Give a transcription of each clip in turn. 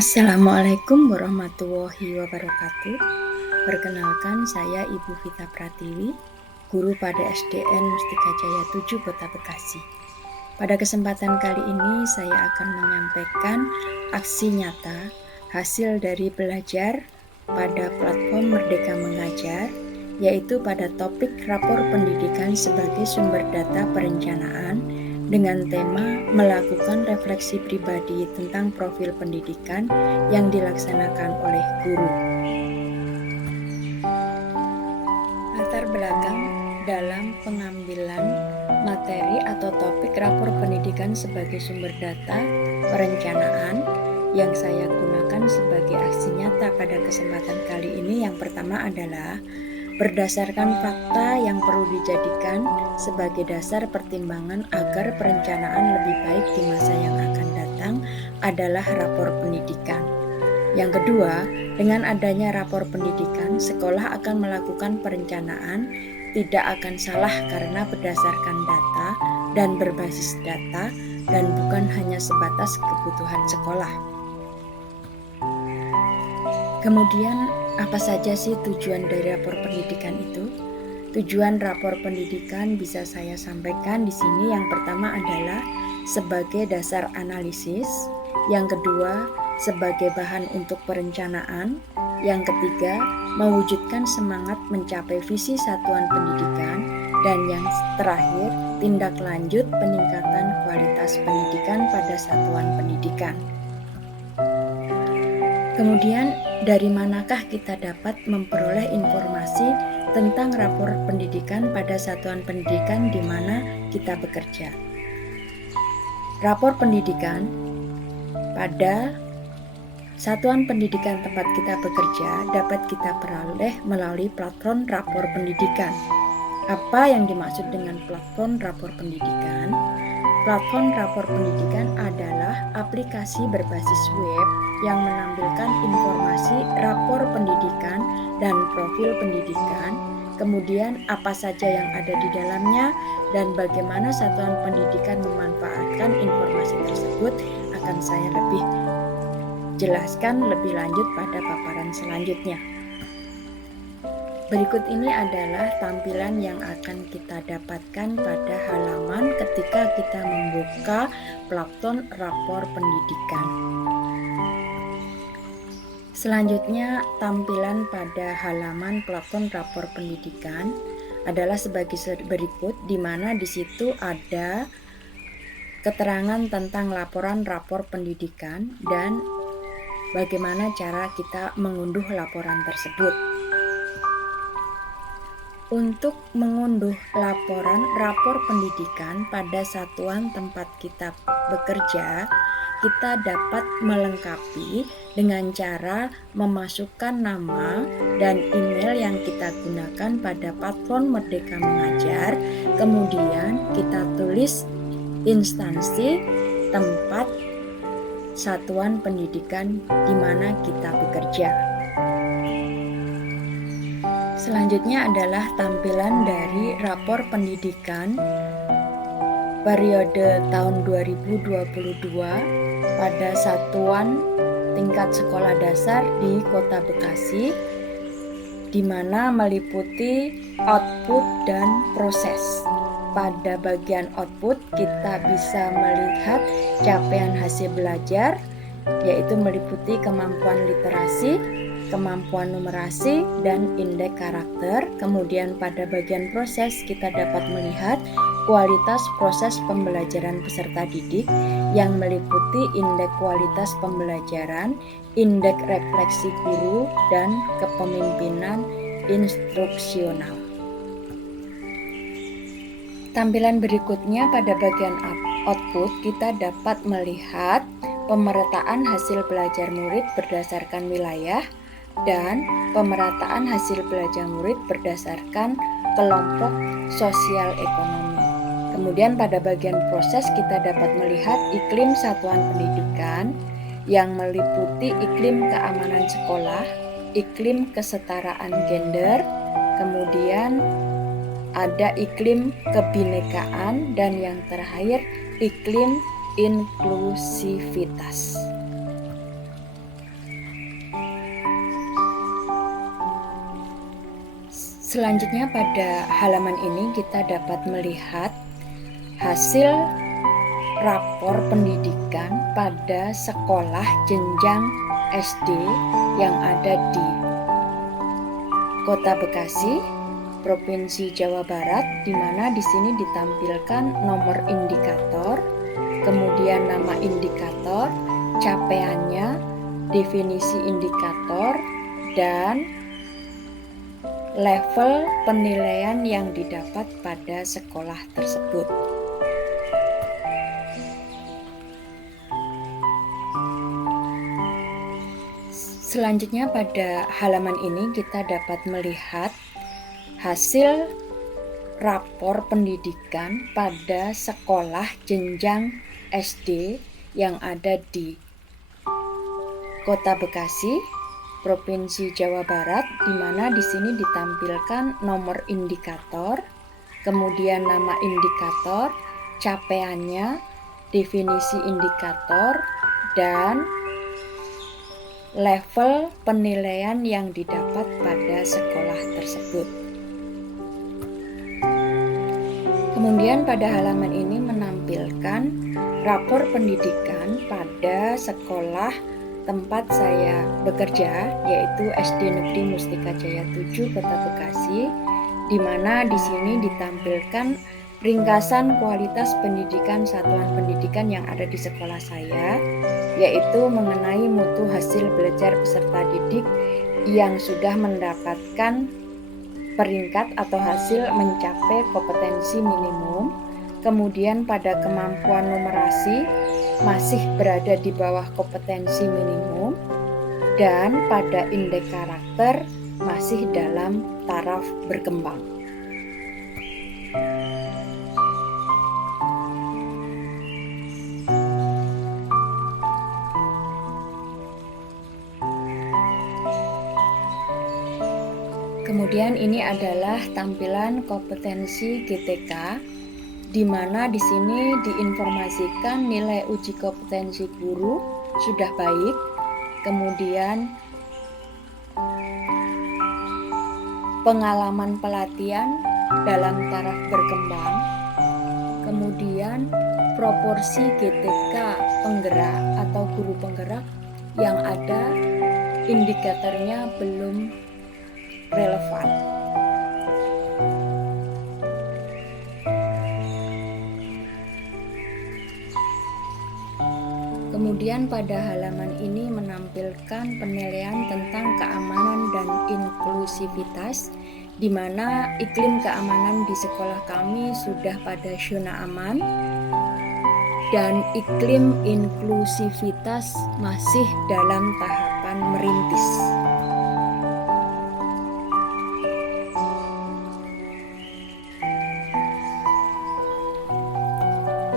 Assalamualaikum warahmatullahi wabarakatuh. Perkenalkan, saya Ibu Vita Pratiwi, guru pada SDN Mustika Jaya 7 Kota Bekasi. Pada kesempatan kali ini saya akan menyampaikan aksi nyata hasil dari belajar pada platform Merdeka Mengajar, yaitu pada topik rapor pendidikan sebagai sumber data perencanaan dengan tema melakukan refleksi pribadi tentang profil pendidikan yang dilaksanakan oleh guru. Latar belakang dalam pengambilan materi atau topik rapor pendidikan sebagai sumber data perencanaan yang saya gunakan sebagai aksi nyata pada kesempatan kali ini, yang pertama adalah berdasarkan fakta yang perlu dijadikan sebagai dasar pertimbangan agar perencanaan lebih baik di masa yang akan datang adalah rapor pendidikan. Yang kedua, dengan adanya rapor pendidikan, sekolah akan melakukan perencanaan tidak akan salah karena berdasarkan data dan berbasis data dan bukan hanya sebatas kebutuhan sekolah. Kemudian, apa saja sih tujuan dari rapor pendidikan itu? Tujuan rapor pendidikan bisa saya sampaikan di sini. Yang pertama adalah sebagai dasar analisis, yang kedua sebagai bahan untuk perencanaan, yang ketiga mewujudkan semangat mencapai visi satuan pendidikan, dan yang terakhir tindak lanjut peningkatan kualitas pendidikan pada satuan pendidikan. Kemudian, dari manakah kita dapat memperoleh informasi tentang rapor pendidikan pada satuan pendidikan di mana kita bekerja? Rapor pendidikan pada satuan pendidikan tempat kita bekerja dapat kita peroleh melalui platform rapor pendidikan. Apa yang dimaksud dengan platform rapor pendidikan? Platform rapor pendidikan adalah aplikasi berbasis web yang menampilkan informasi rapor pendidikan dan profil pendidikan, kemudian apa saja yang ada di dalamnya, dan bagaimana satuan pendidikan memanfaatkan informasi tersebut akan saya lebih jelaskan lebih lanjut pada paparan selanjutnya. Berikut ini adalah tampilan yang akan kita dapatkan pada halaman ketika kita membuka platform rapor pendidikan. Selanjutnya, tampilan pada halaman platform rapor pendidikan adalah sebagai berikut, di mana di situ ada keterangan tentang laporan rapor pendidikan dan bagaimana cara kita mengunduh laporan tersebut. Untuk mengunduh laporan rapor pendidikan pada satuan tempat kita bekerja, kita dapat melengkapi dengan cara memasukkan nama dan email yang kita gunakan pada platform Merdeka Mengajar, kemudian kita tulis instansi tempat satuan pendidikan di mana kita bekerja. Selanjutnya adalah tampilan dari rapor pendidikan periode tahun 2022 pada satuan tingkat sekolah dasar di Kota Bekasi, di mana meliputi output dan proses. Pada bagian output kita bisa melihat capaian hasil belajar, yaitu meliputi kemampuan literasi, kemampuan numerasi, dan indeks karakter. Kemudian pada bagian proses kita dapat melihat kualitas proses pembelajaran peserta didik yang meliputi indeks kualitas pembelajaran, indeks refleksi guru, dan kepemimpinan instruksional. Tampilan berikutnya pada bagian output kita dapat melihat pemerataan hasil belajar murid berdasarkan wilayah dan pemerataan hasil belajar murid berdasarkan kelompok sosial ekonomi. Kemudian pada bagian proses kita dapat melihat iklim satuan pendidikan yang meliputi iklim keamanan sekolah, iklim kesetaraan gender, kemudian ada iklim kebinekaan, dan yang terakhir iklim inklusivitas. Selanjutnya pada halaman ini kita dapat melihat hasil rapor pendidikan pada sekolah jenjang SD yang ada di Kota Bekasi, Provinsi Jawa Barat, di mana di sini ditampilkan nomor indikator, kemudian nama indikator, capaiannya, definisi indikator, dan level penilaian yang didapat pada sekolah tersebut. Selanjutnya pada halaman ini kita dapat melihat hasil rapor pendidikan pada sekolah jenjang SD yang ada di Kota Bekasi, Provinsi Jawa Barat, di mana di sini ditampilkan nomor indikator, kemudian nama indikator, capaiannya, definisi indikator, dan level penilaian yang didapat pada sekolah tersebut. Kemudian pada halaman ini menampilkan rapor pendidikan pada sekolah tempat saya bekerja, yaitu SD Negeri Mustika Jaya 7 Kota Bekasi, di mana di sini ditampilkan ringkasan kualitas pendidikan satuan pendidikan yang ada di sekolah saya, yaitu mengenai mutu hasil belajar peserta didik yang sudah mendapatkan peringkat atau hasil mencapai kompetensi minimum. Kemudian pada kemampuan numerasi masih berada di bawah kompetensi minimum, dan pada indeks karakter masih dalam taraf berkembang. Kemudian ini adalah tampilan kompetensi GTK, di mana di sini diinformasikan nilai uji kompetensi guru sudah baik, kemudian pengalaman pelatihan dalam taraf berkembang, kemudian proporsi GTK penggerak atau guru penggerak yang ada indikatornya belum relevan. Kemudian pada halaman ini menampilkan penilaian tentang keamanan dan inklusivitas, di mana iklim keamanan di sekolah kami sudah pada zona aman, dan iklim inklusivitas masih dalam tahapan merintis.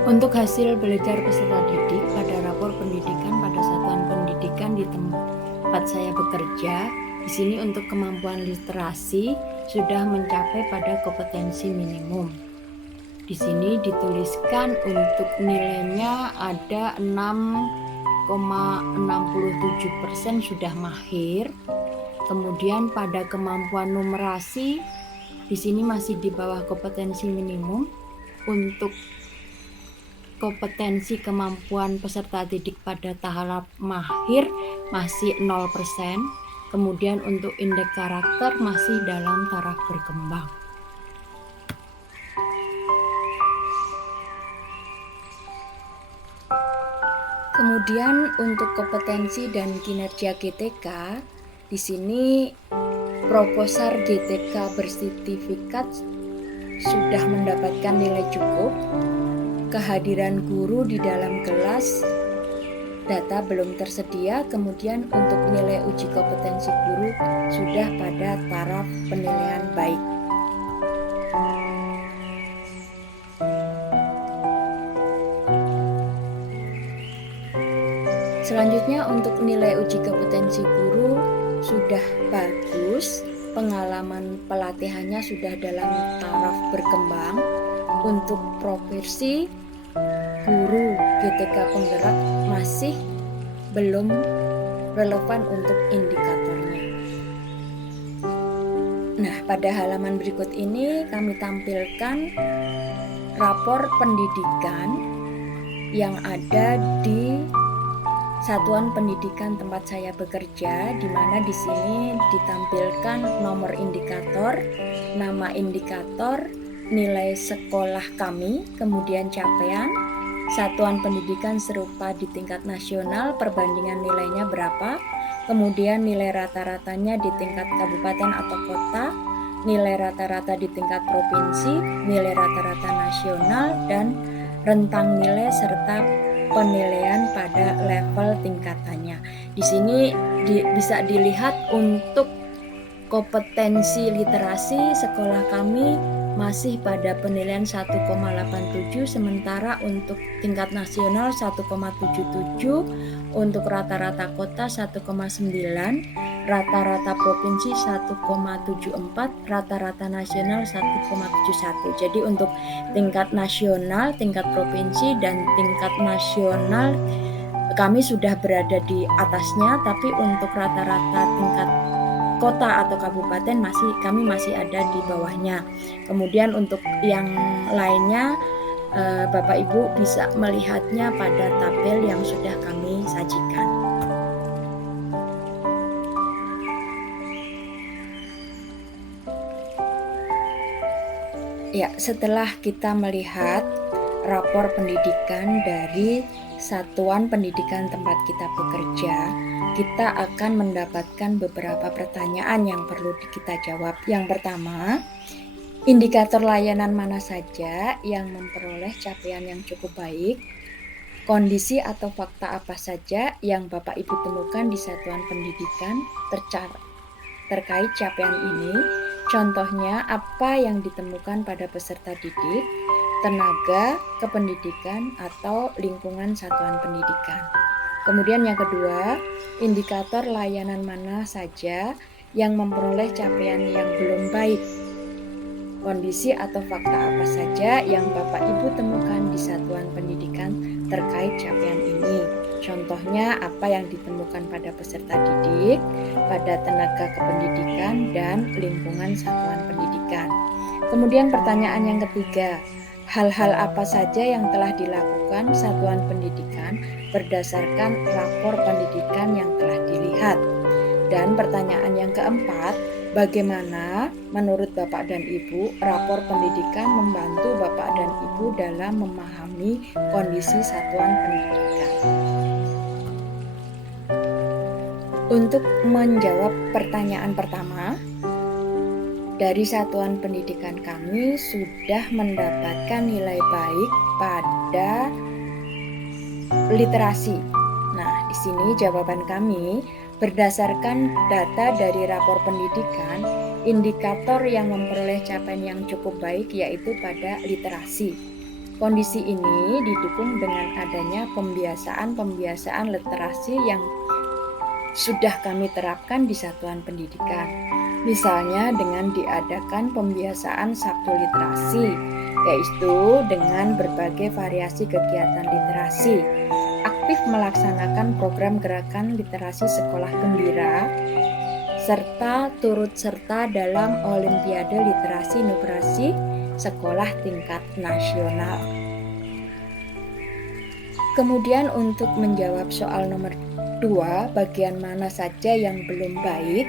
Untuk hasil belajar peserta didik pada rapor pendidikan pada satuan pendidikan di tempat saya bekerja, di sini untuk kemampuan literasi sudah mencapai pada kompetensi minimum. Di sini dituliskan untuk nilainya ada 6,67% sudah mahir. Kemudian pada kemampuan numerasi di sini masih di bawah kompetensi minimum. Untuk kompetensi kemampuan peserta didik pada tahap mahir masih 0%. Kemudian untuk indeks karakter masih dalam taraf berkembang. Kemudian untuk kompetensi dan kinerja GTK, di sini proposal GTK bersertifikat sudah mendapatkan nilai cukup. Kehadiran guru di dalam kelas data belum tersedia. Kemudian untuk nilai uji kompetensi guru sudah pada taraf penilaian baik. Selanjutnya untuk nilai uji kompetensi guru sudah bagus, pengalaman pelatihannya sudah dalam taraf berkembang. Untuk profesi guru GTK penggerak masih belum relevan untuk indikatornya. Nah, pada halaman berikut ini kami tampilkan rapor pendidikan yang ada di satuan pendidikan tempat saya bekerja, di mana di sini ditampilkan nomor indikator, nama indikator, nilai sekolah kami, kemudian capaian, satuan pendidikan serupa di tingkat nasional, perbandingan nilainya berapa, kemudian nilai rata-ratanya di tingkat kabupaten atau kota, nilai rata-rata di tingkat provinsi, nilai rata-rata nasional, dan rentang nilai serta penilaian pada level tingkatannya. Di sini bisa dilihat untuk kompetensi literasi sekolah kami masih pada penilaian 1,87, sementara untuk tingkat nasional 1,77, untuk rata-rata kota 1,9, rata-rata provinsi 1,74, rata-rata nasional 1,71. Jadi untuk tingkat nasional, tingkat provinsi, dan tingkat nasional kami sudah berada di atasnya, tapi untuk rata-rata tingkat kota atau kabupaten kami masih ada di bawahnya. Kemudian untuk yang lainnya Bapak Ibu bisa melihatnya pada tabel yang sudah kami sajikan. Ya, setelah kita melihat rapor pendidikan dari satuan pendidikan tempat kita bekerja, kita akan mendapatkan beberapa pertanyaan yang perlu kita jawab. Yang pertama, indikator layanan mana saja yang memperoleh capaian yang cukup baik? Kondisi atau fakta apa saja yang Bapak Ibu temukan di satuan pendidikan terkait capaian ini? Contohnya, apa yang ditemukan pada peserta didik, tenaga kependidikan, atau lingkungan satuan pendidikan. Kemudian yang kedua, indikator layanan mana saja yang memperoleh capaian yang belum baik. Kondisi atau fakta apa saja yang Bapak Ibu temukan di satuan pendidikan terkait capaian ini. Contohnya apa yang ditemukan pada peserta didik, pada tenaga kependidikan, dan lingkungan satuan pendidikan. Kemudian pertanyaan yang ketiga, hal-hal apa saja yang telah dilakukan satuan pendidikan berdasarkan rapor pendidikan yang telah dilihat? Dan pertanyaan yang keempat, bagaimana menurut Bapak dan Ibu rapor pendidikan membantu Bapak dan Ibu dalam memahami kondisi satuan pendidikan? Untuk menjawab pertanyaan pertama, dari satuan pendidikan kami sudah mendapatkan nilai baik pada literasi. Nah, di sini jawaban kami berdasarkan data dari rapor pendidikan, indikator yang memperoleh capaian yang cukup baik yaitu pada literasi. Kondisi ini didukung dengan adanya pembiasaan literasi yang sudah kami terapkan di satuan pendidikan. Misalnya dengan diadakan pembiasaan Sabtu literasi, yaitu dengan berbagai variasi kegiatan literasi, aktif melaksanakan program gerakan literasi sekolah gembira, serta turut serta dalam Olimpiade Literasi Numerasi sekolah tingkat nasional. Kemudian untuk menjawab soal nomor 2, bagian mana saja yang belum baik?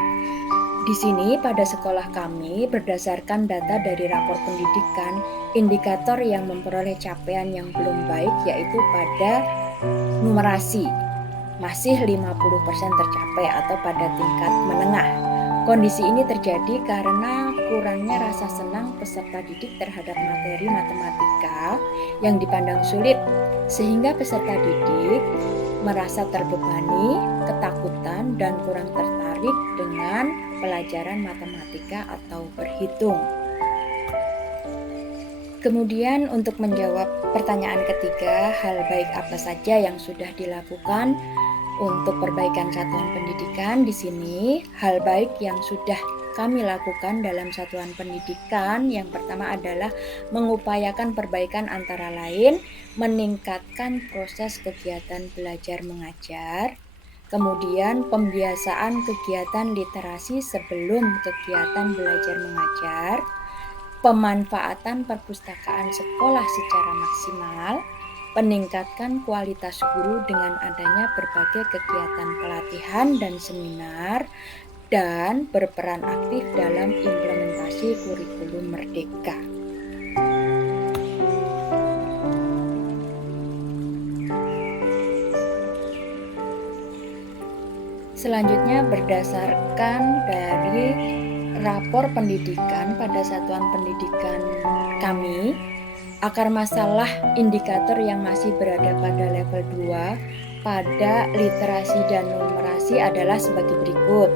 Di sini pada sekolah kami berdasarkan data dari rapor pendidikan, indikator yang memperoleh capaian yang belum baik yaitu pada numerasi, masih 50% tercapai atau pada tingkat menengah. Kondisi ini terjadi karena kurangnya rasa senang peserta didik terhadap materi matematika yang dipandang sulit, sehingga peserta didik merasa terbebani, ketakutan, dan kurang tertarik dengan pelajaran matematika atau berhitung. Kemudian untuk menjawab pertanyaan ketiga, hal baik apa saja yang sudah dilakukan untuk perbaikan satuan pendidikan? Di sini hal baik yang sudah kami lakukan dalam satuan pendidikan yang pertama adalah mengupayakan perbaikan antara lain meningkatkan proses kegiatan belajar mengajar, Kemudian pembiasaan kegiatan literasi sebelum kegiatan belajar mengajar, pemanfaatan perpustakaan sekolah secara maksimal, peningkatkan kualitas guru dengan adanya berbagai kegiatan pelatihan dan seminar, dan berperan aktif dalam implementasi kurikulum merdeka. Selanjutnya berdasarkan dari rapor pendidikan pada satuan pendidikan kami, akar masalah indikator yang masih berada pada level 2 pada literasi dan numerasi adalah sebagai berikut.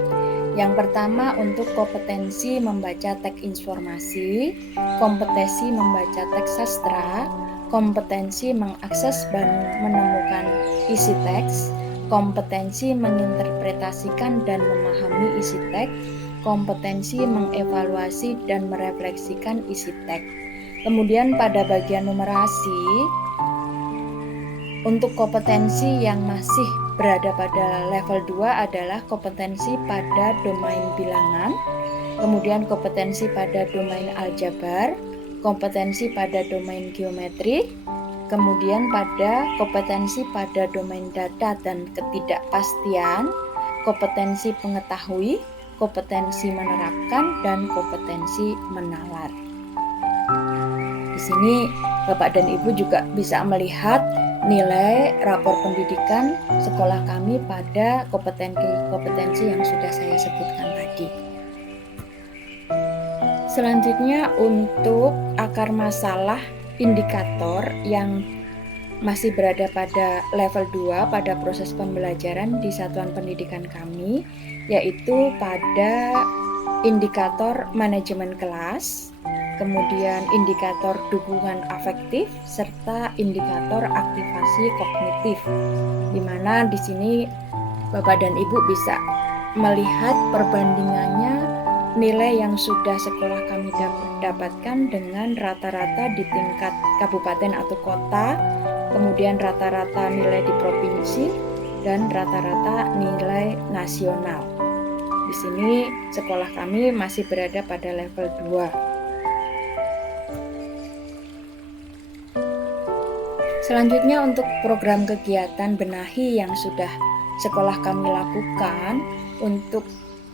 Yang pertama untuk kompetensi membaca teks informasi, kompetensi membaca teks sastra, kompetensi mengakses dan menemukan isi teks, kompetensi menginterpretasikan dan memahami isi teks, kompetensi mengevaluasi dan merefleksikan isi teks. Kemudian pada bagian numerasi, untuk kompetensi yang masih berada pada level 2 adalah kompetensi pada domain bilangan, kemudian kompetensi pada domain aljabar, kompetensi pada domain geometri, kemudian pada kompetensi pada domain data dan ketidakpastian, kompetensi pengetahui, kompetensi menerapkan, dan kompetensi menalar. Di sini Bapak dan Ibu juga bisa melihat nilai rapor pendidikan sekolah kami pada kompetensi yang sudah saya sebutkan tadi. Selanjutnya untuk akar masalah indikator yang masih berada pada level 2 pada proses pembelajaran di satuan pendidikan kami, yaitu pada indikator manajemen kelas, kemudian indikator dukungan afektif, serta indikator aktivasi kognitif, di mana di sini Bapak dan Ibu bisa melihat perbandingannya nilai yang sudah sekolah kami dapatkan dengan rata-rata di tingkat kabupaten atau kota, kemudian rata-rata nilai di provinsi, dan rata-rata nilai nasional. Di sini sekolah kami masih berada pada level 2. Selanjutnya untuk program kegiatan benahi yang sudah sekolah kami lakukan untuk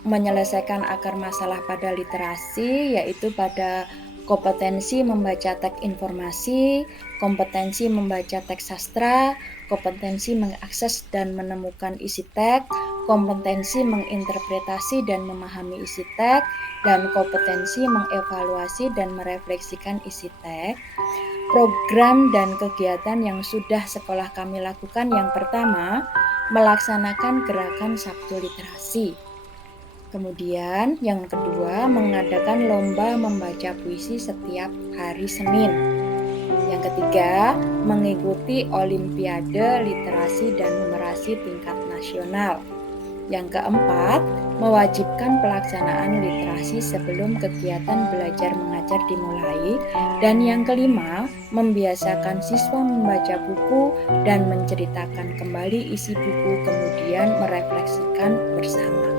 menyelesaikan akar masalah pada literasi, yaitu pada kompetensi membaca teks informasi, kompetensi membaca teks sastra, kompetensi mengakses dan menemukan isi teks, kompetensi menginterpretasi dan memahami isi teks, dan kompetensi mengevaluasi dan merefleksikan isi teks. Program dan kegiatan yang sudah sekolah kami lakukan yang pertama, melaksanakan gerakan Sabtu Literasi. Kemudian yang kedua, mengadakan lomba membaca puisi setiap hari Senin. Yang ketiga, mengikuti Olimpiade Literasi dan Numerasi tingkat nasional. Yang keempat, mewajibkan pelaksanaan literasi sebelum kegiatan belajar mengajar dimulai. Dan yang kelima, membiasakan siswa membaca buku dan menceritakan kembali isi buku, kemudian merefleksikan bersama.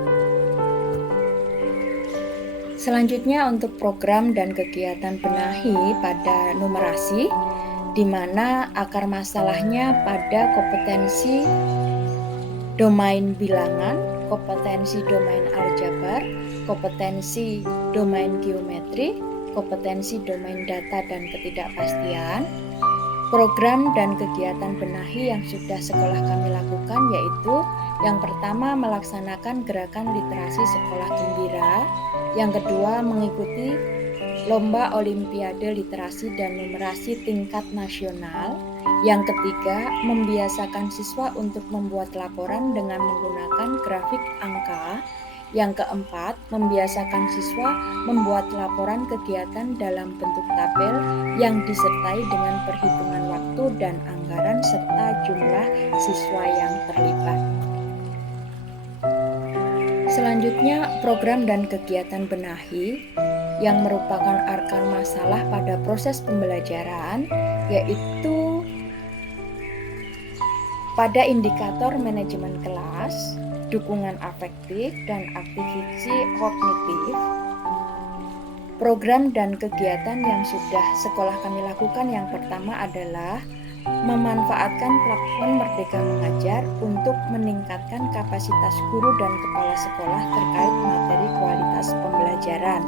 Selanjutnya untuk program dan kegiatan benahi pada numerasi, di mana akar masalahnya pada kompetensi domain bilangan, kompetensi domain aljabar, kompetensi domain geometri, kompetensi domain data dan ketidakpastian. Program dan kegiatan benahi yang sudah sekolah kami lakukan yaitu yang pertama, melaksanakan gerakan literasi sekolah gembira. Yang kedua, mengikuti lomba Olimpiade Literasi dan Numerasi tingkat nasional. Yang ketiga, membiasakan siswa untuk membuat laporan dengan menggunakan grafik angka. Yang keempat, membiasakan siswa membuat laporan kegiatan dalam bentuk tabel yang disertai dengan perhitungan waktu dan anggaran serta jumlah siswa yang terlibat. Selanjutnya, program dan kegiatan benahi yang merupakan akar masalah pada proses pembelajaran, yaitu pada indikator manajemen kelas, dukungan afektif, dan aktivasi kognitif. Program dan kegiatan yang sudah sekolah kami lakukan yang pertama adalah memanfaatkan platform Merdeka Mengajar untuk meningkatkan kapasitas guru dan kepala sekolah terkait materi kualitas pembelajaran.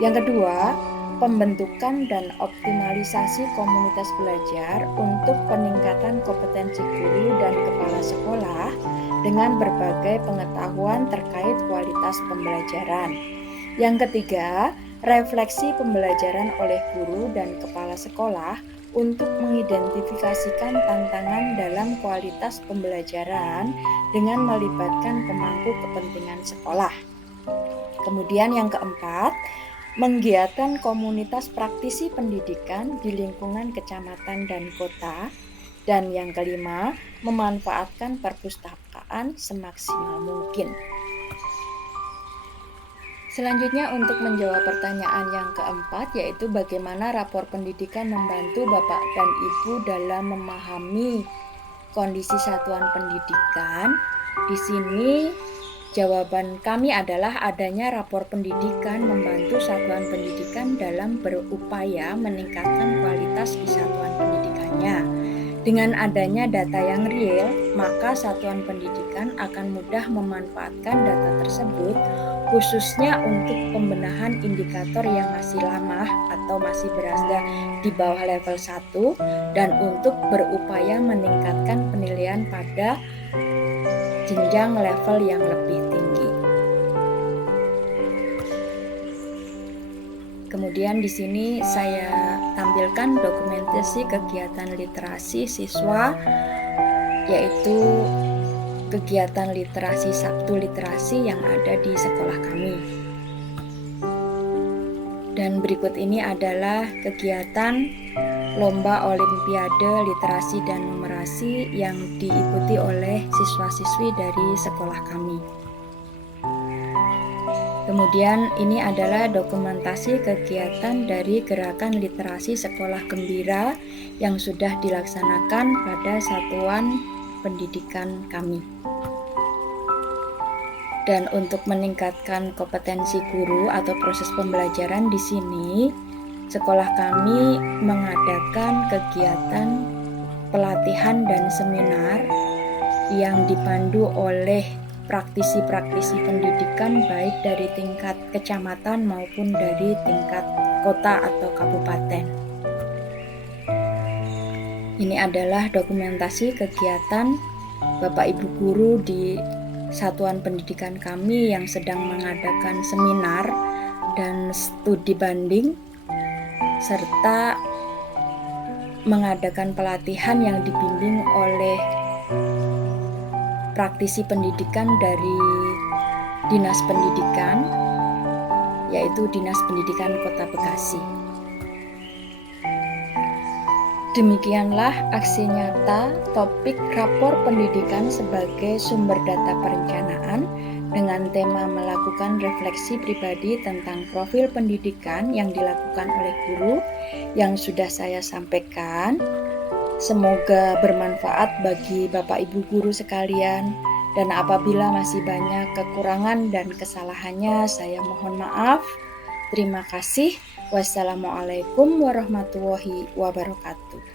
Yang kedua, pembentukan dan optimalisasi komunitas belajar untuk peningkatan kompetensi guru dan kepala sekolah dengan berbagai pengetahuan terkait kualitas pembelajaran. Yang ketiga, refleksi pembelajaran oleh guru dan kepala sekolah untuk mengidentifikasikan tantangan dalam kualitas pembelajaran dengan melibatkan pemangku kepentingan sekolah. Kemudian yang keempat, menggiatkan komunitas praktisi pendidikan di lingkungan kecamatan dan kota. Dan yang kelima, memanfaatkan perpustakaan semaksimal mungkin. Selanjutnya untuk menjawab pertanyaan yang keempat, yaitu bagaimana rapor pendidikan membantu Bapak dan Ibu dalam memahami kondisi satuan pendidikan. Di sini jawaban kami adalah adanya rapor pendidikan membantu satuan pendidikan dalam berupaya meningkatkan kualitas di satuan pendidikannya. Dengan adanya data yang real, maka satuan pendidikan akan mudah memanfaatkan data tersebut, khususnya untuk pembenahan indikator yang masih lemah atau masih berada di bawah level 1 dan untuk berupaya meningkatkan penilaian pada jenjang level yang lebih tinggi. Kemudian di sini saya tampilkan dokumentasi kegiatan literasi siswa, yaitu kegiatan literasi Sabtu Literasi yang ada di sekolah kami. Dan berikut ini adalah kegiatan Lomba Olimpiade Literasi dan Numerasi yang diikuti oleh siswa-siswi dari sekolah kami. Kemudian ini adalah dokumentasi kegiatan dari Gerakan Literasi Sekolah Gembira yang sudah dilaksanakan pada satuan pendidikan kami. Dan untuk meningkatkan kompetensi guru atau proses pembelajaran di sini, sekolah kami mengadakan kegiatan pelatihan dan seminar yang dipandu oleh praktisi-praktisi pendidikan baik dari tingkat kecamatan maupun dari tingkat kota atau kabupaten. Ini adalah dokumentasi kegiatan Bapak Ibu guru di satuan pendidikan kami yang sedang mengadakan seminar dan studi banding serta mengadakan pelatihan yang dibimbing oleh praktisi pendidikan dari Dinas Pendidikan, yaitu Dinas Pendidikan Kota Bekasi. Demikianlah aksi nyata topik rapor pendidikan sebagai sumber data perencanaan dengan tema melakukan refleksi pribadi tentang profil pendidikan yang dilakukan oleh guru yang sudah saya sampaikan. Semoga bermanfaat bagi Bapak Ibu guru sekalian, dan apabila masih banyak kekurangan dan kesalahannya, saya mohon maaf. Terima kasih. Wassalamualaikum warahmatullahi wabarakatuh.